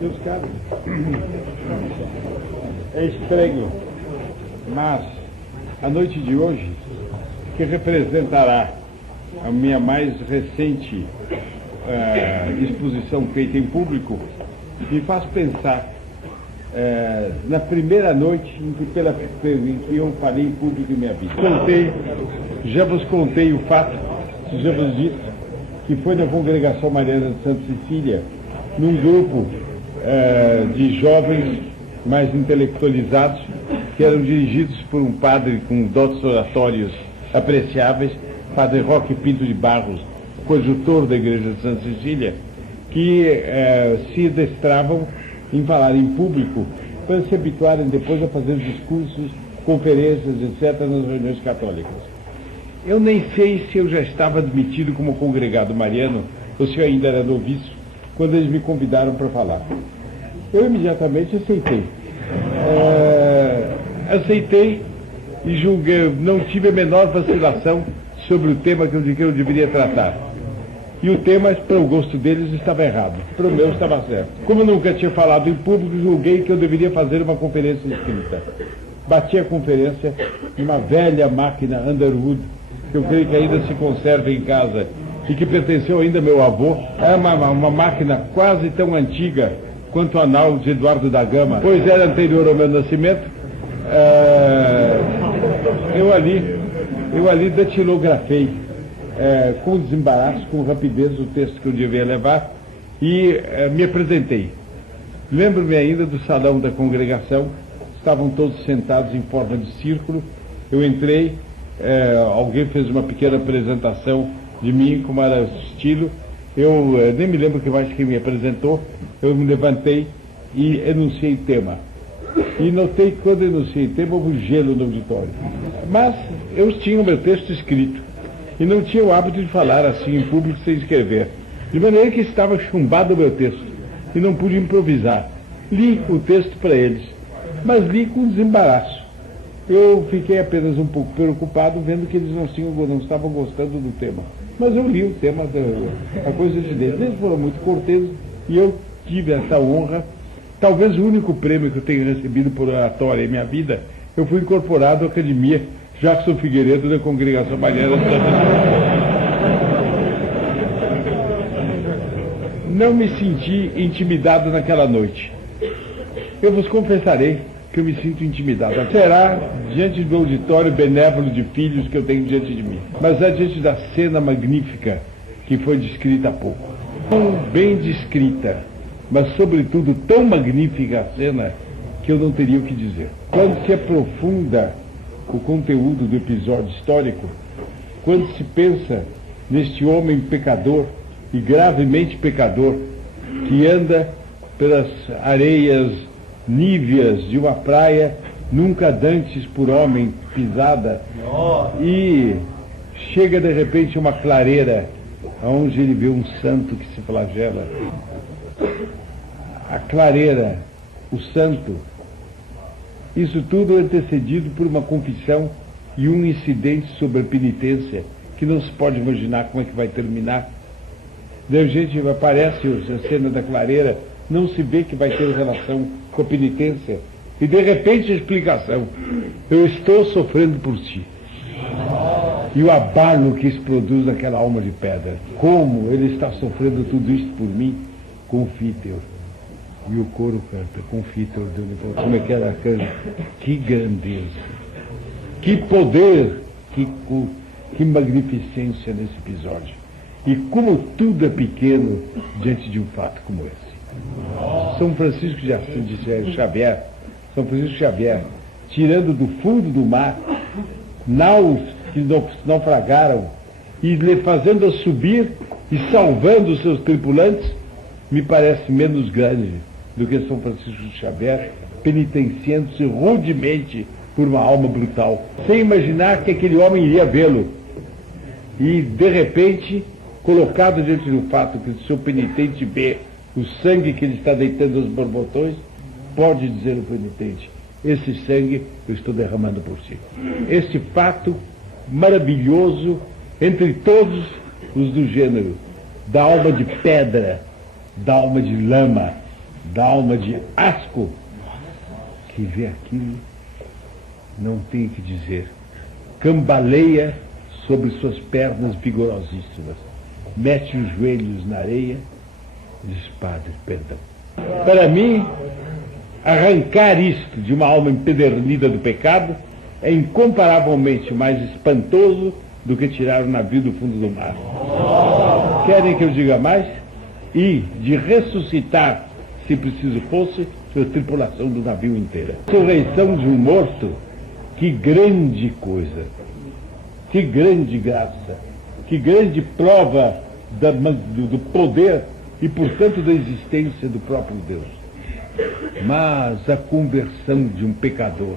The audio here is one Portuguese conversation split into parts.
Meus caros, é estranho, mas a noite de hoje, que representará a minha mais recente exposição feita em público, me faz pensar na primeira noite em que eu falei em público em minha vida. Já vos contei o fato, já vos disse, que foi na Congregação Mariana de Santa Cecília, num grupo de jovens mais intelectualizados, que eram dirigidos por um padre com dotes oratórios apreciáveis, padre Roque Pinto de Barros, coadjutor da Igreja de Santa Cecília, que se adestravam em falar em público para se habituarem depois a fazer discursos, conferências, etc., nas reuniões católicas. Eu nem sei se eu já estava admitido como congregado mariano ou se eu ainda era noviço quando eles me convidaram para falar. Eu imediatamente aceitei. Aceitei e julguei, não tive a menor vacilação sobre o tema que eu deveria tratar. E o tema, para o gosto deles, estava errado. Para o meu, estava certo. Como eu nunca tinha falado em público, julguei que eu deveria fazer uma conferência escrita. Bati a conferência numa velha máquina Underwood, que eu creio que ainda se conserva em casa e que pertenceu ainda ao meu avô. É uma máquina quase tão antiga quanto a nau de Eduardo da Gama, pois era anterior ao meu nascimento. Eu ali datilografei com desembaraço, com rapidez, o texto que eu devia levar e me apresentei. Lembro-me ainda do salão da congregação, estavam todos sentados em forma de círculo. Eu entrei, alguém fez uma pequena apresentação de mim, como era o estilo. Eu nem me lembro quem me apresentou. Eu me levantei e enunciei tema. E notei que quando enunciei tema houve um gelo no auditório. Mas eu tinha o meu texto escrito e não tinha o hábito de falar assim em público sem escrever. De maneira que estava chumbado o meu texto e não pude improvisar. Li o texto para eles, mas li com desembaraço. Eu fiquei apenas um pouco preocupado vendo que eles não estavam gostando do tema. Mas eu li o tema, a coisa de Deus. Eles foram muito corteses e eu tive essa honra. Talvez o único prêmio que eu tenha recebido por oratória em minha vida, eu fui incorporado à Academia Jackson Figueiredo da Congregação Mariana de Santa Cecília. Não me senti intimidado naquela noite. Eu vos confessarei que eu me sinto intimidado. Será diante do auditório benévolo de filhos que eu tenho diante de mim, mas é diante da cena magnífica que foi descrita há pouco. Tão bem descrita, mas sobretudo tão magnífica a cena que eu não teria o que dizer. Quando se aprofunda o conteúdo do episódio histórico, quando se pensa neste homem pecador e gravemente pecador que anda pelas areias níveas de uma praia nunca dantes por homem pisada e chega de repente a uma clareira onde ele vê um santo que se flagela. A clareira, o santo, isso tudo antecedido por uma confissão e um incidente sobre a penitência que não se pode imaginar como é que vai terminar. De gente aparece a cena da clareira, não se vê que vai ter relação com a penitência e de repente a explicação: eu estou sofrendo por ti. E o abalo que isso produz naquela alma de pedra. Como ele está sofrendo tudo isso por mim? Confiteor. E o coro canta, Confiteor de Universo. Como é que era a canta? Que grandeza, que poder, que magnificência nesse episódio. E como tudo é pequeno diante de um fato como esse. São Francisco Xavier, tirando do fundo do mar naus que naufragaram e fazendo-a subir e salvando os seus tripulantes, me parece menos grande do que São Francisco Xavier penitenciando-se rudemente por uma alma brutal, sem imaginar que aquele homem iria vê-lo. E, de repente, colocado diante do fato que o seu penitente vê o sangue que ele está deitando aos borbotões, pode dizer o penitente: esse sangue eu estou derramando por ti. Este fato maravilhoso entre todos os do gênero, da alma de pedra, da alma de lama, da alma de asco, que vê aquilo, não tem o que dizer. Cambaleia sobre suas pernas vigorosíssimas, mete os joelhos na areia e diz: Padre, perdão. Para mim, arrancar isto de uma alma empedernida do pecado é incomparavelmente mais espantoso do que tirar o navio do fundo do mar. Querem que eu diga mais? E de ressuscitar, se preciso fosse, a tripulação do navio inteira. Ressurreição de um morto, que grande coisa, que grande graça, que grande prova do poder e, portanto, da existência do próprio Deus. Mas a conversão de um pecador,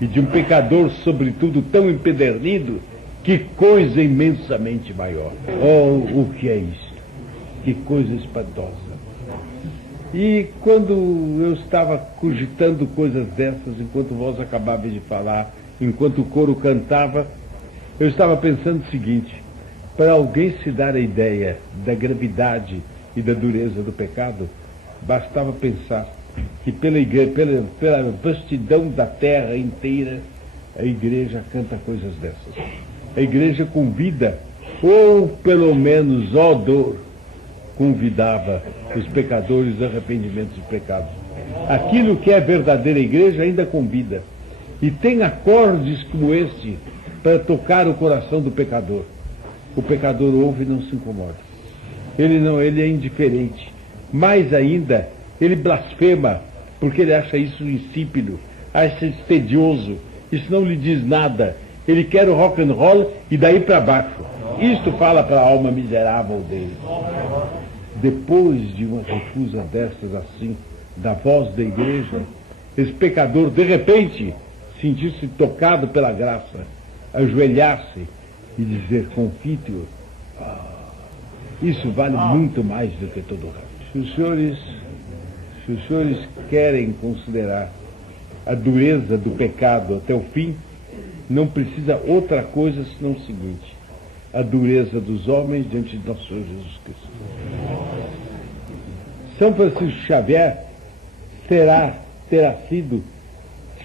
e de um pecador, sobretudo, tão empedernido, que coisa imensamente maior. Oh, o que é isto? Que coisa espantosa. E quando eu estava cogitando coisas dessas, enquanto vós acabava de falar, enquanto o coro cantava, eu estava pensando o seguinte: para alguém se dar a ideia da gravidade e da dureza do pecado, bastava pensar que pela vastidão da terra inteira, a igreja canta coisas dessas. A igreja convida, ou pelo menos, ó dor, convidava os pecadores a arrependimento de pecados. Aquilo que é verdadeira igreja ainda convida. E tem acordes como este para tocar o coração do pecador. O pecador ouve e não se incomoda. Ele é indiferente. Mais ainda, ele blasfema, porque ele acha isso insípido, acha isso tedioso, isso não lhe diz nada. Ele quer o rock and roll e daí para baixo. Isto fala para a alma miserável dele. Depois de uma recusa dessas assim, da voz da igreja, esse pecador, de repente, sentir-se tocado pela graça, ajoelhar-se e dizer: confite-o. Isso vale muito mais do que todo o resto. Se os senhores querem considerar a dureza do pecado até o fim, não precisa outra coisa senão o seguinte: a dureza dos homens diante de nosso Senhor Jesus Cristo. São Francisco Xavier terá sido,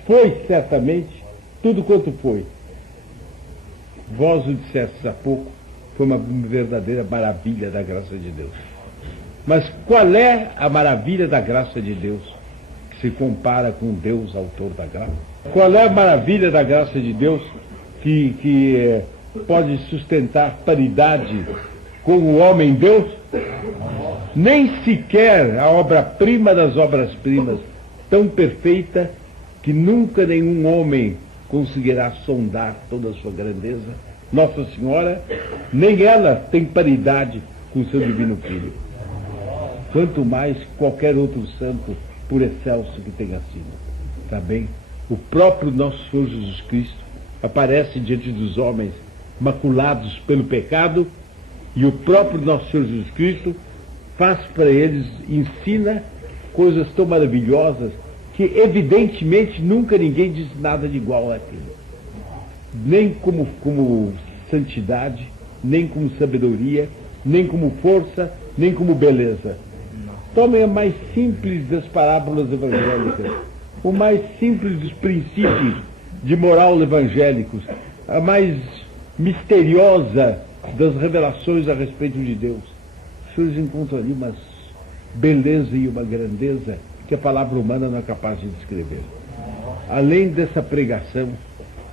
foi certamente, tudo quanto foi. Vós o dissestes há pouco, foi uma verdadeira maravilha da graça de Deus. Mas qual é a maravilha da graça de Deus que se compara com Deus, autor da graça? Qual é a maravilha da graça de Deus que pode sustentar paridade com o homem-Deus? Nem sequer a obra-prima das obras-primas, tão perfeita que nunca nenhum homem conseguirá sondar toda a sua grandeza, Nossa Senhora, nem ela tem paridade com o seu divino Filho. Quanto mais qualquer outro santo, por excelso que tenha sido. Está bem? O próprio nosso Senhor Jesus Cristo aparece diante dos homens maculados pelo pecado, e o próprio nosso Senhor Jesus Cristo faz para eles, ensina coisas tão maravilhosas que evidentemente nunca ninguém diz nada de igual àquilo. Nem como santidade, nem como sabedoria, nem como força, nem como beleza. Tomem a mais simples das parábolas evangélicas, o mais simples dos princípios de moral evangélicos, a mais misteriosa das revelações a respeito de Deus. Os senhores encontram ali uma beleza e uma grandeza que a palavra humana não é capaz de descrever. Além dessa pregação,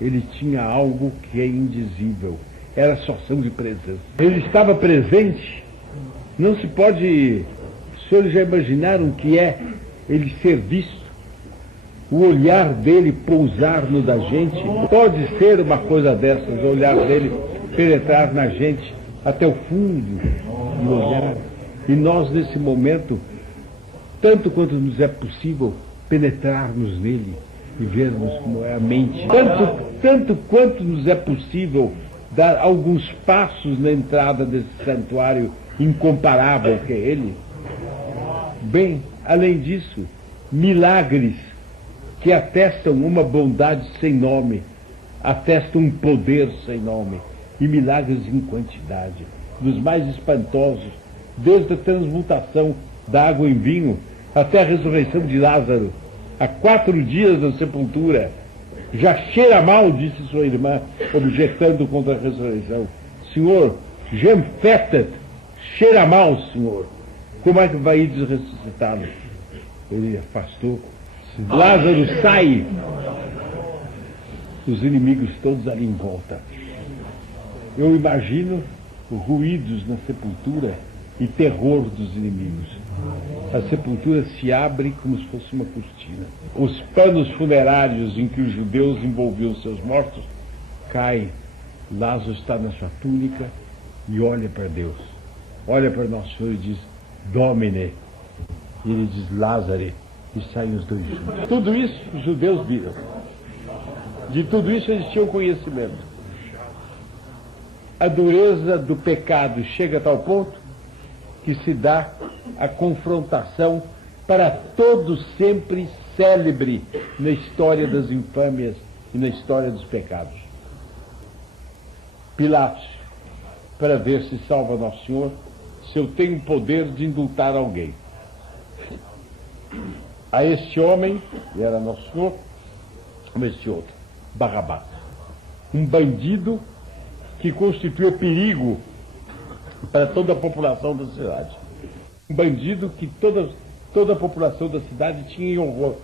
ele tinha algo que é indizível. Era a sua ação de presença. Ele estava presente. Não se pode... Os senhores já imaginaram que é ele ser visto? O olhar dele pousar no da gente? Pode ser uma coisa dessas, o olhar dele penetrar na gente até o fundo do olhar. E nós, nesse momento, tanto quanto nos é possível, penetrarmos nele e vermos como é a mente. Tanto quanto nos é possível dar alguns passos na entrada desse santuário incomparável que é ele. Bem, além disso, milagres que atestam uma bondade sem nome, atestam um poder sem nome, e milagres em quantidade, dos mais espantosos, desde a transmutação da água em vinho até a ressurreição de Lázaro, há 4 dias na sepultura, já cheira mal, disse sua irmã, objetando contra a ressurreição. Senhor, Jean Fetet, cheira mal, Senhor. Como é que vai ir ressuscitá-lo? Ele afastou. Lázaro sai. Os inimigos todos ali em volta. Eu imagino ruídos na sepultura e terror dos inimigos. A sepultura se abre como se fosse uma cortina. Os panos funerários em que os judeus envolviam seus mortos caem. Lázaro está na sua túnica e olha para Deus. Olha para Nosso Senhor e diz, Domine. E ele diz, Lázaro. E saem os dois juntos. Tudo isso os judeus viram. De tudo isso eles tinham conhecimento. A dureza do pecado chega a tal ponto que se dá a confrontação para todo sempre célebre na história das infâmias e na história dos pecados. Pilatos, para ver se salva Nosso Senhor, se eu tenho poder de indultar alguém. A este homem, e era Nosso Senhor, como este outro, Barrabás, um bandido que constituía perigo para toda a população da cidade. Um bandido que toda a população da cidade tinha em horror.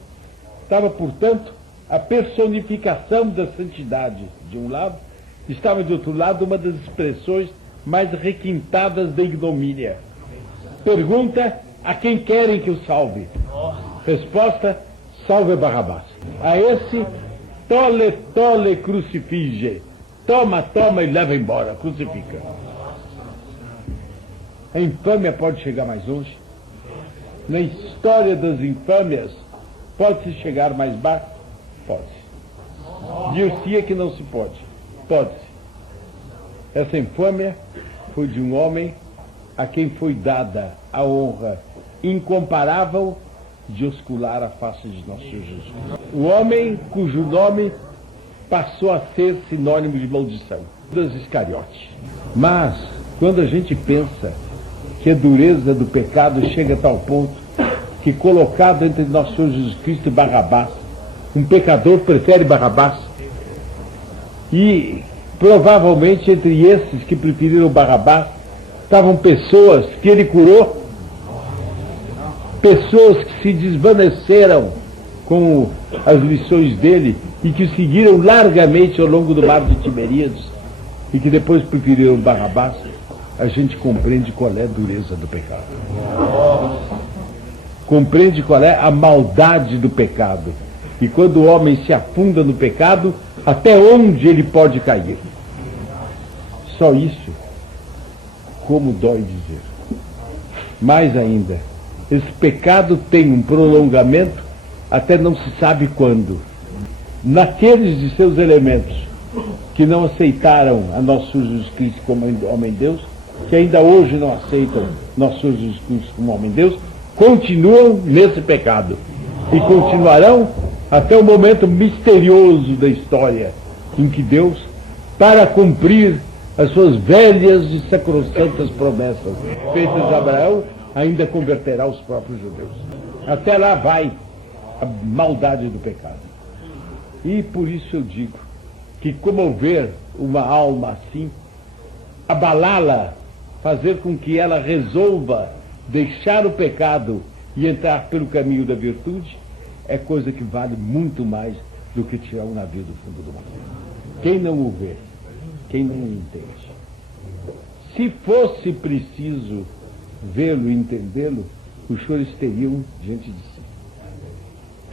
Estava, portanto, a personificação da santidade, de um lado, estava, de outro lado, uma das expressões mais requintadas da ignomínia. Pergunta a quem querem que o salve. Resposta, salve Barrabás. A esse, tole crucifige. Toma e leva embora, crucifica. A infâmia pode chegar mais longe? Na história das infâmias, pode-se chegar mais baixo? Pode-se. Dir-se-ia que não se pode. Pode-se. Essa infâmia foi de um homem a quem foi dada a honra incomparável de oscular a face de Nosso Senhor Jesus. O homem cujo nome passou a ser sinônimo de maldição, Judas Iscariote. Mas, quando a gente pensa que a dureza do pecado chega a tal ponto que, colocado entre Nosso Senhor Jesus Cristo e Barrabás, um pecador prefere Barrabás, e provavelmente entre esses que preferiram Barrabás estavam pessoas que ele curou, pessoas que se desvaneceram com as lições dele e que seguiram largamente ao longo do mar de Tiberíades e que depois preferiram Barrabás. A gente compreende qual é a dureza do pecado. Compreende qual é a maldade do pecado. E quando o homem se afunda no pecado, até onde ele pode cair. Só isso, como dói dizer. Mais ainda, esse pecado tem um prolongamento até não se sabe quando. Naqueles de seus elementos que não aceitaram a Nosso Senhor Jesus Cristo como homem-deus, que ainda hoje não aceitam Nosso Senhor Jesus Cristo como homem-deus, continuam nesse pecado. E continuarão até o momento misterioso da história, em que Deus, para cumprir as suas velhas e sacrossantas promessas feitas a Abraão, ainda converterá os próprios judeus. Até lá vai a maldade do pecado. E por isso eu digo que comover uma alma assim, abalá-la, fazer com que ela resolva deixar o pecado e entrar pelo caminho da virtude, é coisa que vale muito mais do que tirar um navio do fundo do mar. Quem não o vê, quem não o entende. Se fosse preciso vê-lo e entendê-lo, os senhores teriam diante de si.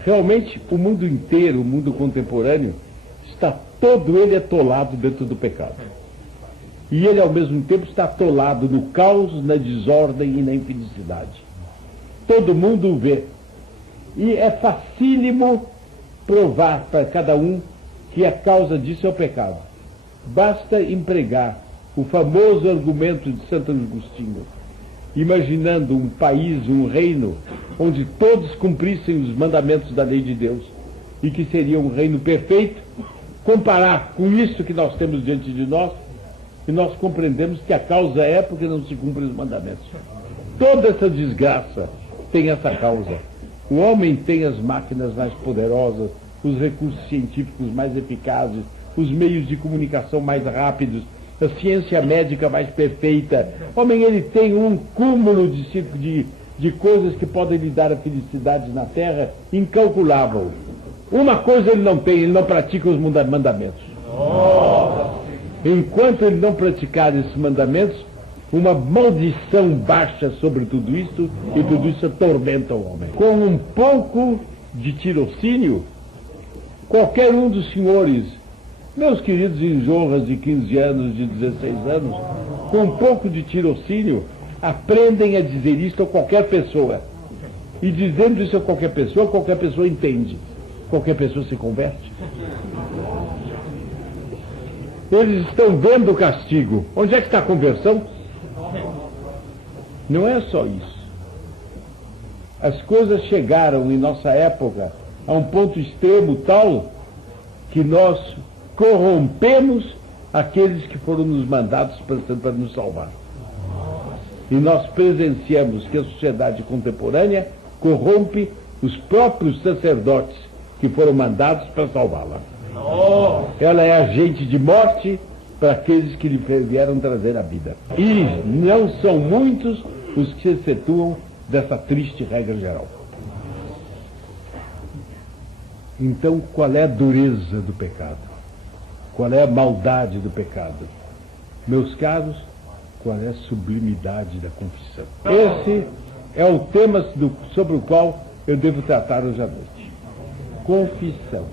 Realmente, o mundo inteiro, o mundo contemporâneo, está todo ele atolado dentro do pecado. E ele, ao mesmo tempo, está atolado no caos, na desordem e na infelicidade. Todo mundo o vê. E é facílimo provar para cada um que a causa disso é o pecado. Basta empregar o famoso argumento de Santo Agostinho, imaginando um país, um reino, onde todos cumprissem os mandamentos da lei de Deus, e que seria um reino perfeito, comparar com isso que nós temos diante de nós, e nós compreendemos que a causa é porque não se cumprem os mandamentos. Toda essa desgraça tem essa causa, O homem tem as máquinas mais poderosas, os recursos científicos mais eficazes, os meios de comunicação mais rápidos, a ciência médica mais perfeita. O homem, ele tem um cúmulo de coisas que podem lhe dar a felicidade na Terra incalculável. Uma coisa ele não tem, ele não pratica os mandamentos. Enquanto ele não praticar esses mandamentos, uma maldição baixa sobre tudo isso, e tudo isso atormenta o homem. Com um pouco de tirocínio, qualquer um dos senhores, meus queridos enjorras de 15 anos, de 16 anos, com um pouco de tirocínio, aprendem a dizer isso a qualquer pessoa. E dizendo isso a qualquer pessoa entende. Qualquer pessoa se converte. Eles estão vendo o castigo. Onde é que está a conversão? Não é só isso. As coisas chegaram em nossa época a um ponto extremo tal que nós corrompemos aqueles que foram nos mandados para nos salvar. E nós presenciamos que a sociedade contemporânea corrompe os próprios sacerdotes que foram mandados para salvá-la. Ela é agente de morte para aqueles que lhe vieram trazer a vida. E não são muitos os que se excetuam dessa triste regra geral. Então, qual é a dureza do pecado? Qual é a maldade do pecado? Meus caros, qual é a sublimidade da confissão? Esse é o tema sobre o qual eu devo tratar hoje à noite. Confissão.